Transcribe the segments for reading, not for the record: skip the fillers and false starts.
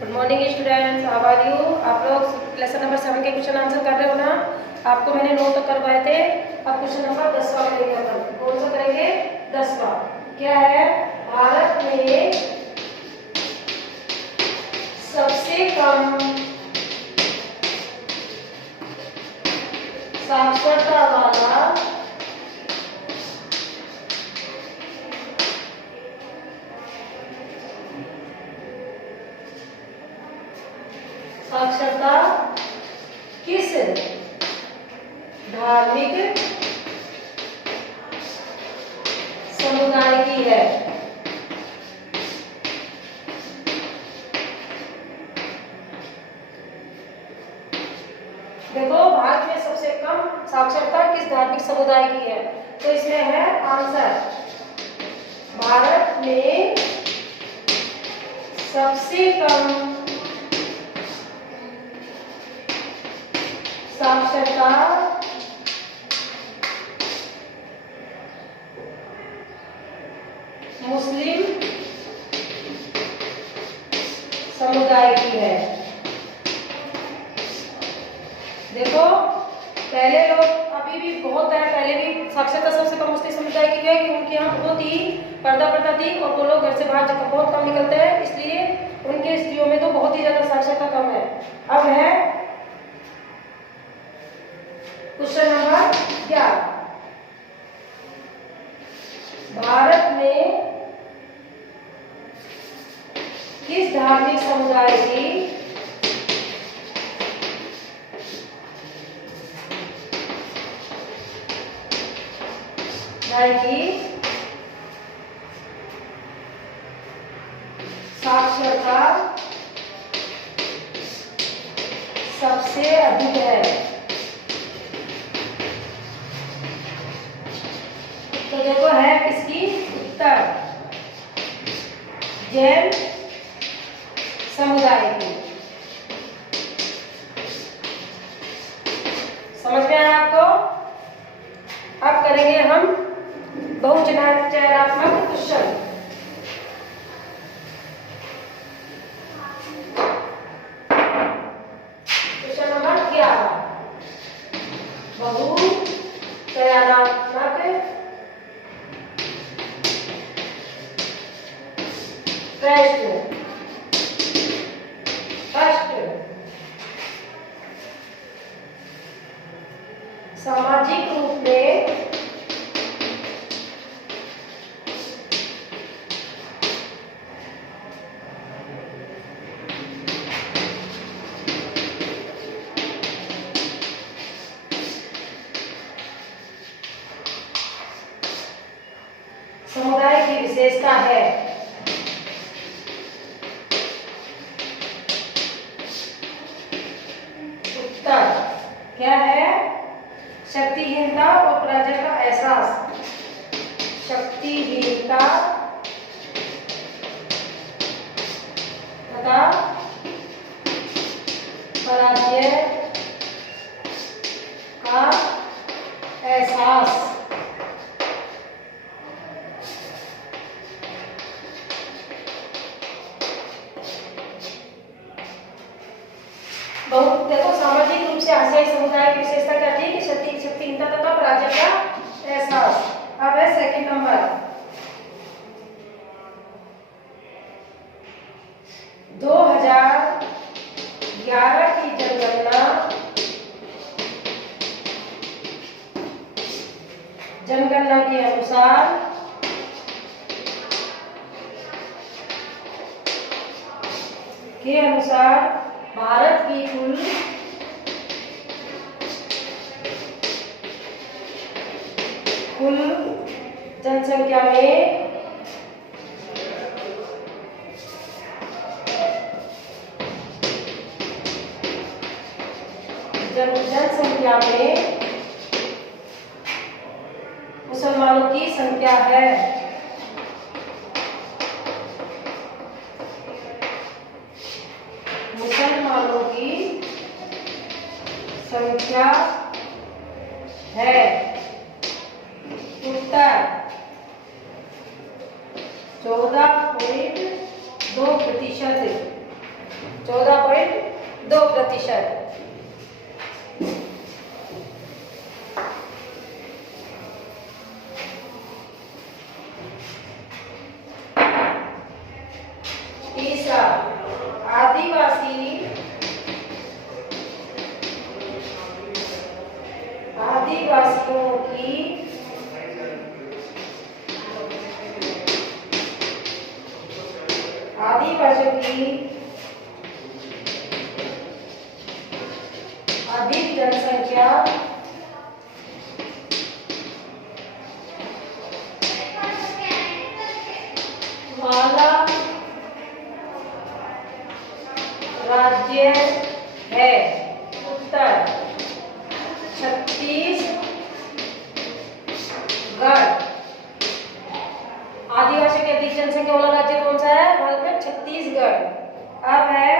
Good morning students, how are you. आप लोग lesson number 7 के क्वेश्चन आंसर कर रहे हो ना। आपको मैंने 9 तक करवाए थे। अब क्वेश्चन नंबर 10वां करेंगे अपन। कौन सा करेंगे? 10वां। क्या है? भारत में सबसे कम साक्षरता वाला साक्षरता किस धार्मिक समुदाय की है? देखो, भारत में सबसे कम साक्षरता किस धार्मिक समुदाय की है, तो इसमें है आंसर भारत में सबसे कम साक्षरता मुस्लिम समुदाय की है। देखो, पहले लोग, अभी भी बहुत है, पहले भी साक्षरता सबसे कम मुस्लिम समुदाय की है कि उनके यहाँ बहुत ही पर्दा प्रथा थी और वो लोग घर से बाहर जाकर बहुत कम निकलते हैं, इसलिए उनके स्त्रियों में तो बहुत ही ज्यादा साक्षरता कम है। अब है क्वेश्चन नंबर 11। भारत में किस धार्मिक समुदाय की साक्षरता सबसे अधिक है? तो देखो, है किसकी? उत्तर जैन समुदाय की। समझ में आया आपको? अब करेंगे हम बहुचयनात्मक क्वेश्चन। क्वेश्चन नंबर 11, बहुचयनात्मक प्रश्न। फर्स्ट, सामाजिक रूप में समुदाय की विशेषता है? उत्तर क्या है? शक्तिहीनता और पराजय का एहसास। शक्तिहीनता तथा पराजय का एहसास। बहुत देखो, सामाजिक रूप से आशियाई समुदाय की विशेषता क्या थी कि शक्तिहीनता तथा पराजय का एहसास। अब है सेकंड नंबर, 2011 की जनगणना के अनुसार भारत की कुल जनसंख्या में मुसलमानों की संख्या है। मुसलमानों की संख्या है। उत्तर 14.2%। प्रतिशत। तीसरा, आदिवासियों की अधिक जनसंख्या वाला राज्य है। उत्तर छत्तीसगढ़। आदिवासी की अधिक जनसंख्या वाला राज्य कौन सा है भारत में? छत्तीसगढ़। अब है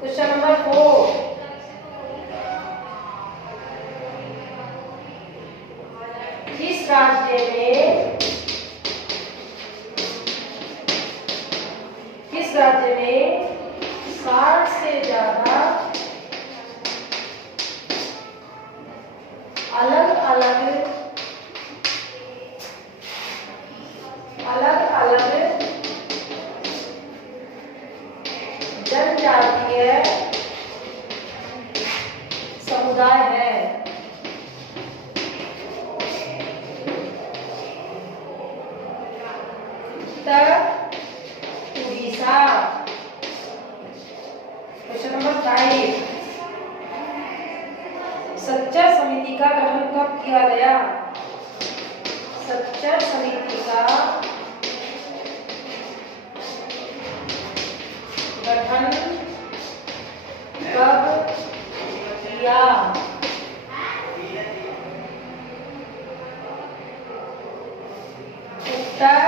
क्वेश्चन नंबर 4। किस राज्य में 60 से ज्यादा अलग अलग जनजातीय समुदाय है? उत्तर उड़ीसा। Question number 5। सच्चर समिति का गठन कब किया गया? सच्चर समिति का गठन कब किया? उत्तर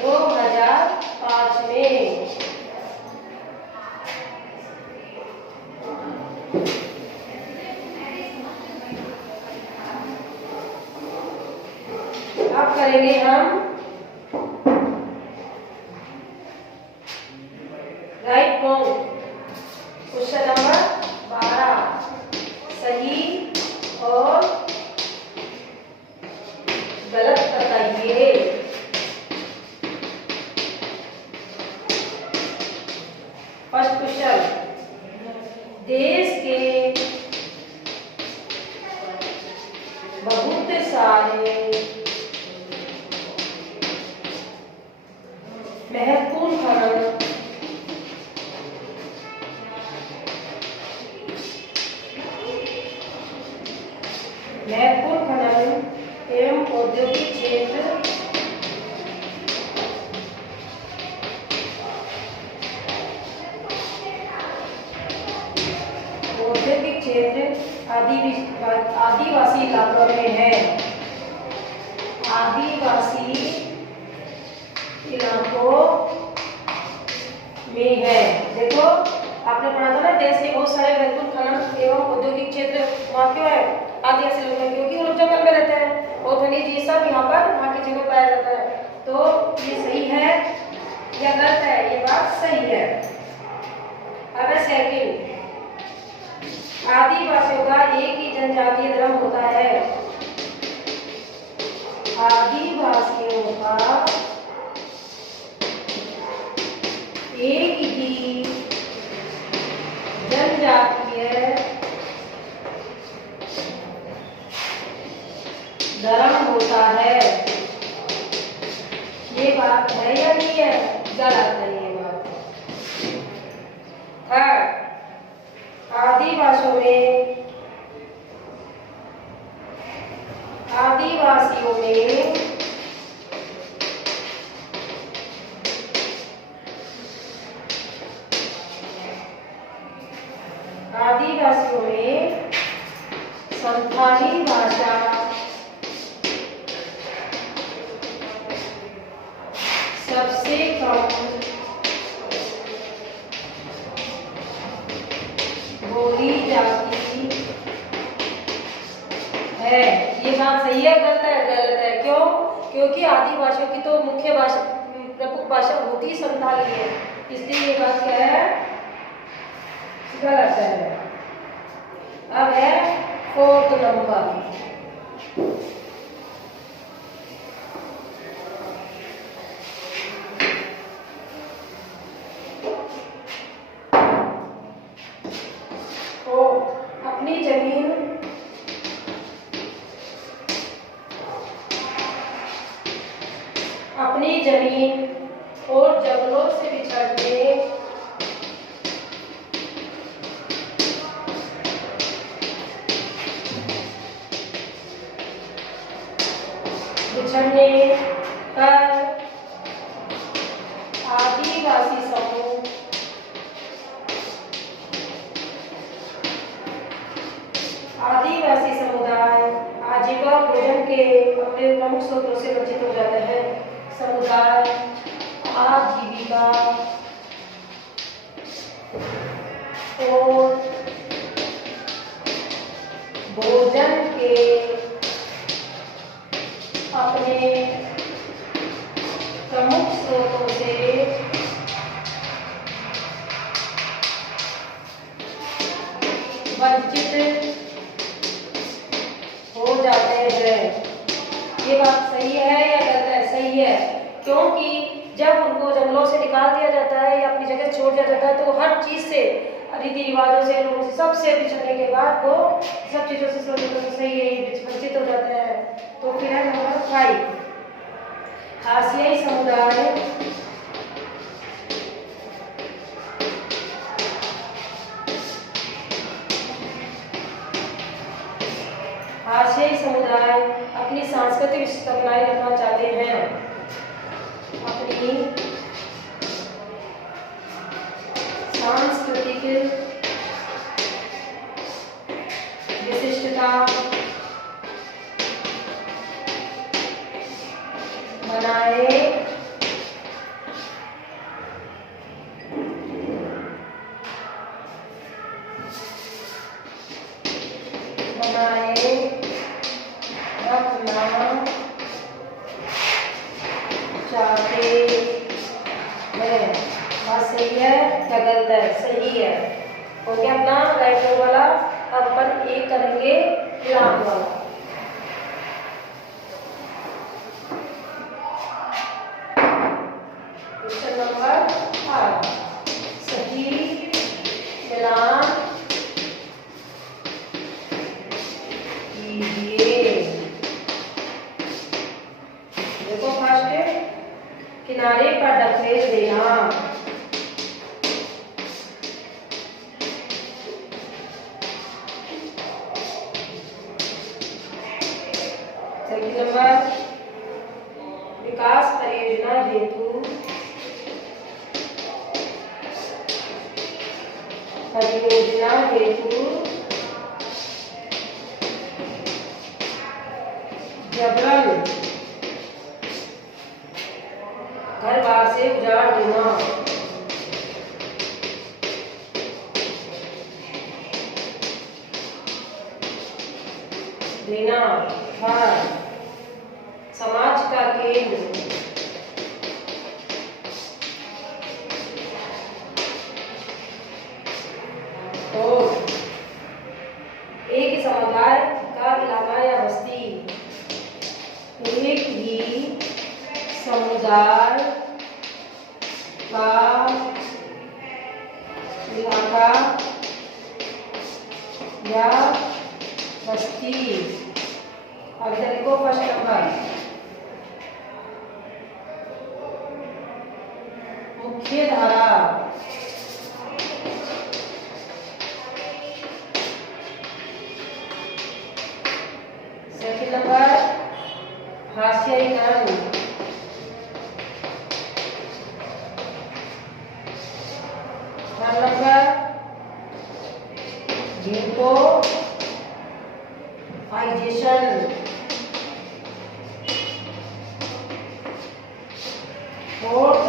2005 में। अब करेंगे हम राइट रॉन्ग। Question number 12। सही और गलत बताइए। फर्स्ट क्वेश्चन, देश के बहुत सारे महत्वपूर्ण खनन एवं औद्योगिक क्षेत्र आदिवासी इलाकों में है। आदिवासी इलाकों में है। देखो आपने पढ़ा था ना, देश के बहुत सारे महत्वपूर्ण खनन एवं औद्योगिक क्षेत्र वहाँ क्यों है? आदिवासी लोग हैं, क्योंकि वो लोग जंगल में रहते हैं और खनिज ये सब यहाँ पर वहाँ की जगह पाया जाता है। तो ये सही है या गलत है? ये बात सही है। अब सेकंड, आदिवासियों का एक ही जनजातीय धर्म होता है। आदिवासियों का एक ही जनजातीय धर्म होता है। ये बात है या नहीं है? गलत है ये बात। थर्ड, आदिवासियों में संथाली भाषा सबसे कम बोली जाती है। ये बात सही है गलत है? गलत है। क्यों? क्योंकि आदिवासियों की तो मुख्य भाषा प्रमुख भाषा होती संथाली है, इसलिए ये बात क्या है? गलत है। अब है 4th नंबर। तो अपनी जमीन और जंगलों से बिछड़ने पर आदिवासी समुदाय आजीविका भोजन के अपने प्रमुख स्रोतों से वंचित हो जाते हैं। समुदाय आजीविका और भोजन के अपने प्रमुख स्रोतों से वंचित हो जाते हैं। ये बात सही है या गलत है? सही है, क्योंकि जब उनको जंगलों से निकाल दिया जाता है या अपनी जगह छोड़ दिया जाता है तो हर चीज से, रीति रिवाजों से, लोगों से, सबसे बिछड़ने के बाद वो सब चीजों से सही है, वंचित हो जाते हैं। तो फिर है नंबर 5, हाशियाई समुदाय अपनी सांस्कृतिक विशेषता बनाए रखना चाहते हैं। अपनी सांस्कृतिक विशिष्टता बनाए रखना चाहते हैं। बात सही है क्या गलत है? सही है। हो गया अपना राइट हैंड वाला। अब अपन एक करेंगे लाभ वाला। क्वेश्चन नंबर 8, सही मिलान कीजिए। देखो फर्स्ट, किनारे पर ढकेल देना। सेकंड नंबर, विकास परियोजना हेतु जबरन घर बार से उजाड़ देना था समाज का केंद्र और एक समुदाय का इलाका या बस्ती, एक ही समुदाय का इलाका या बस्ती। अब देखो फर्स्ट नंबर, मुख्य धारा सेकंड नंबर, हास्यीकरण थर्ड नंबर, गिल्पोफाइजेशन फोर्थ,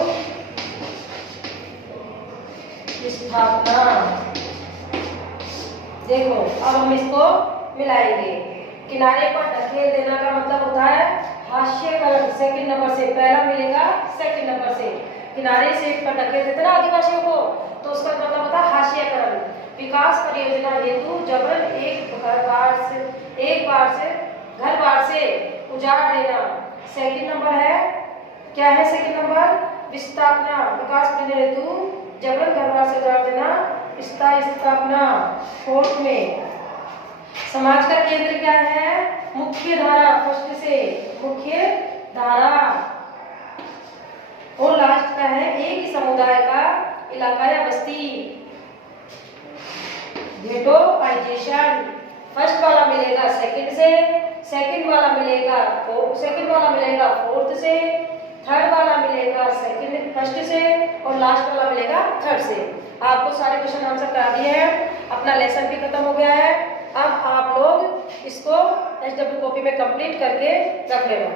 स्थापना। देखो अब हम इसको मिलाएंगे। किनारे पर ढकेल देना का मतलब होता है हास्यकरण। सेकंड नंबर से पहला मिलेगा, सेकंड नंबर से किनारे से पर ढकेल देते ना आदिवासियों को, तो उसका मतलब होता है हास्यकरण। विकास परियोजना हेतु जबरन एक बार से उजाड़ देना। सेकंड नंबर है, क्या है सेकंड नंबर? विस्थापना, विकास परियोजना हेतु जबरन घर बार से उजाड़ देना, स्थापना। फोर्थ में समाज का केंद्र क्या है? मुख्य धारा, फर्स्ट से मुख्य धारा। और लास्ट का है एक ही समुदाय का इलाका या बस्ती, गेटोइजेशन। फर्स्ट वाला मिलेगा सेकंड से, सेकंड वाला मिलेगा फोर्थ से, थर्ड वाला मिलेगा फर्स्ट से और लास्ट वाला मिलेगा थर्ड से। आपको सारे क्वेश्चन आंसर करा दिए हैं, अपना लेसन भी खत्म हो गया है। अब आप लोग इसको HW कॉपी में कंप्लीट करके रख लेना।